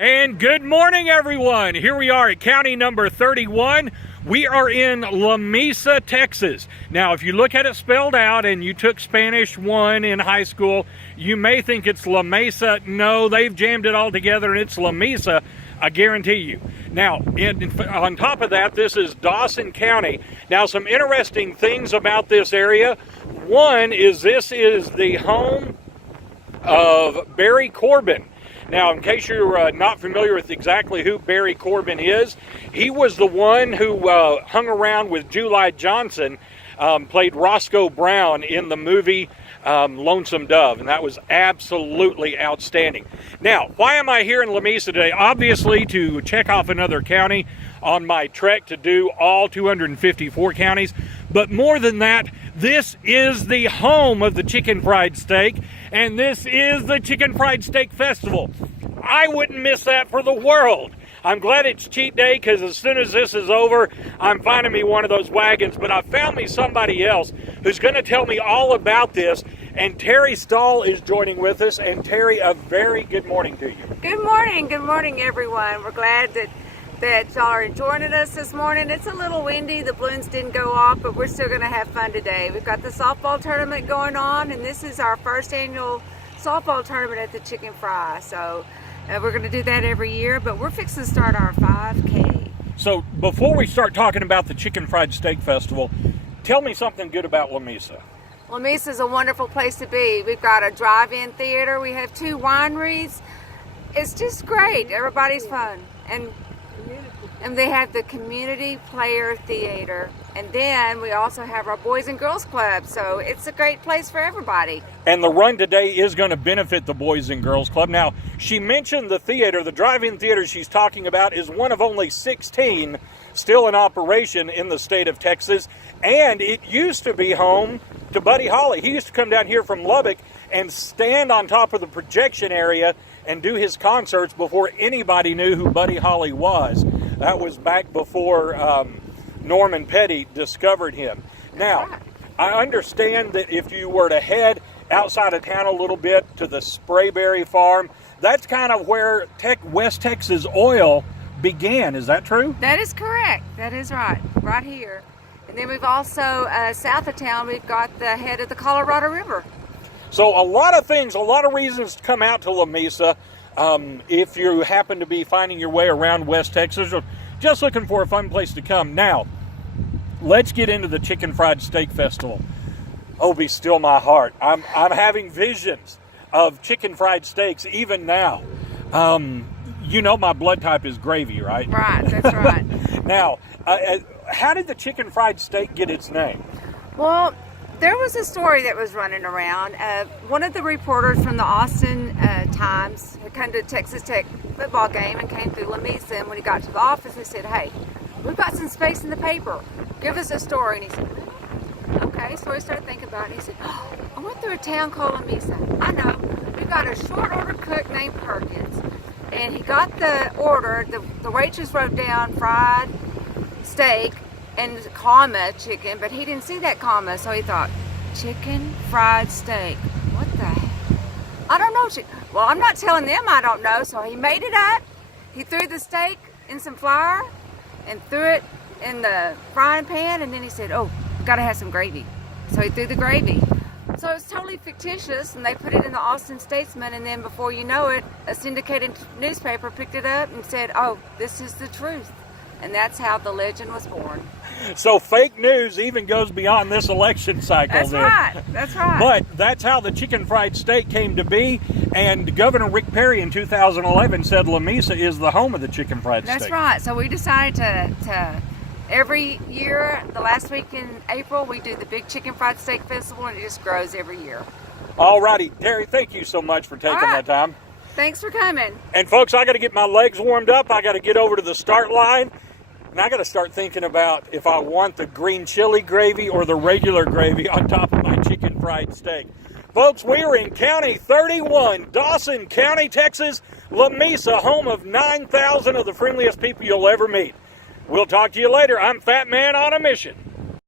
And good morning, everyone. Here we are at county number 31. We are in La Mesa, Texas. Now, if you look at it spelled out and you took Spanish 1 in high school, you may think it's La Mesa. No, they've jammed it all together and it's La Mesa, I guarantee you. Now, on top of that, this is Dawson County. Now, some interesting things about this area. One is this is the home of Barry Corbin. Now, in case you're not familiar with exactly who Barry Corbin is, he was the one who hung around with July Johnson, played Roscoe Brown in the movie Lonesome Dove, and that was absolutely outstanding. Now, why am I here in La Mesa today? Obviously, to check off another county on my trek to do all 254 counties, but more than that, this is the home of the Chicken Fried Steak, and this is the Chicken Fried Steak Festival. I wouldn't miss that for the world. I'm glad it's cheat day, because as soon as this is over, I'm finding me one of those wagons, but I found me somebody else who's going to tell me all about this, and Terry Stahl is joining with us. And Terry, a very good morning to you. Good morning everyone. We're glad that y'all are joining us this morning. It's a little windy, the balloons didn't go off, but we're still going to have fun today. We've got the softball tournament going on, and this is our first annual softball tournament at the Chicken Fry. So we're going to do that every year, but we're fixing to start our 5K. So before we start talking about the Chicken Fried Steak Festival, tell me something good about La Mesa. La Mesa is a wonderful place to be. We've got a drive-in theater. We have 2 wineries. It's just great. Everybody's fun. And they have the community player theater. And then we also have our Boys and Girls Club. So it's a great place for everybody. And the run today is going to benefit the Boys and Girls Club. Now, she mentioned the theater. The drive-in theater she's talking about is one of only 16 still in operation in the state of Texas. And it used to be home to Buddy Holly. He used to come down here from Lubbock and stand on top of the projection area and do his concerts before anybody knew who Buddy Holly was. That was back before Norman Petty discovered him. Now, I understand that if you were to head outside of town a little bit to the Sprayberry Farm, that's kind of where West Texas oil began. Is that true? That is correct. That is right. Right here. And then we've also, south of town, we've got the head of the Colorado River. So a lot of things, a lot of reasons to come out to La Mesa if you happen to be finding your way around West Texas or just looking for a fun place to come. Now, let's get into the Chicken Fried Steak Festival. Oh, be still my heart. I'm having visions of chicken fried steaks even now. You know my blood type is gravy, right? Right, that's right. Now, how did the Chicken Fried Steak get its name? Well, there was a story that was running around. One of the reporters from the Austin Times had come to a Texas Tech football game and came through La Mesa, and when he got to the office, he said, "Hey, we've got some space in the paper. Give us a story." And he said, "Okay." So he started thinking about it. He said, "Oh, I went through a town called La Mesa. I know. We got a short order cook named Perkins." And he got the order. The waitress wrote down fried steak and comma chicken, but he didn't see that comma, so he thought, chicken fried steak. What the heck? I don't know. Well, I'm not telling them I don't know, so he made it up. He threw the steak in some flour and threw it in the frying pan, and then he said, "Oh, we gotta have some gravy." So he threw the gravy. So it was totally fictitious, and they put it in the Austin Statesman, and then before you know it, a syndicated newspaper picked it up and said, "Oh, this is the truth." And that's how the legend was born. So fake news even goes beyond this election cycle. That's right. That's right. But that's how the Chicken Fried Steak came to be. And Governor Rick Perry in 2011 said La Mesa is the home of the Chicken Fried Steak. That's right. So we decided to every year, the last week in April, we do the big Chicken Fried Steak Festival, and it just grows every year. All righty. Terry, thank you so much for taking the time. Thanks for coming. And folks, I got to get my legs warmed up. I got to get over to the start line. And I got to start thinking about if I want the green chili gravy or the regular gravy on top of my chicken fried steak. Folks, we are in County 31, Dawson County, Texas, La Mesa, home of 9,000 of the friendliest people you'll ever meet. We'll talk to you later. I'm Fat Man on a Mission.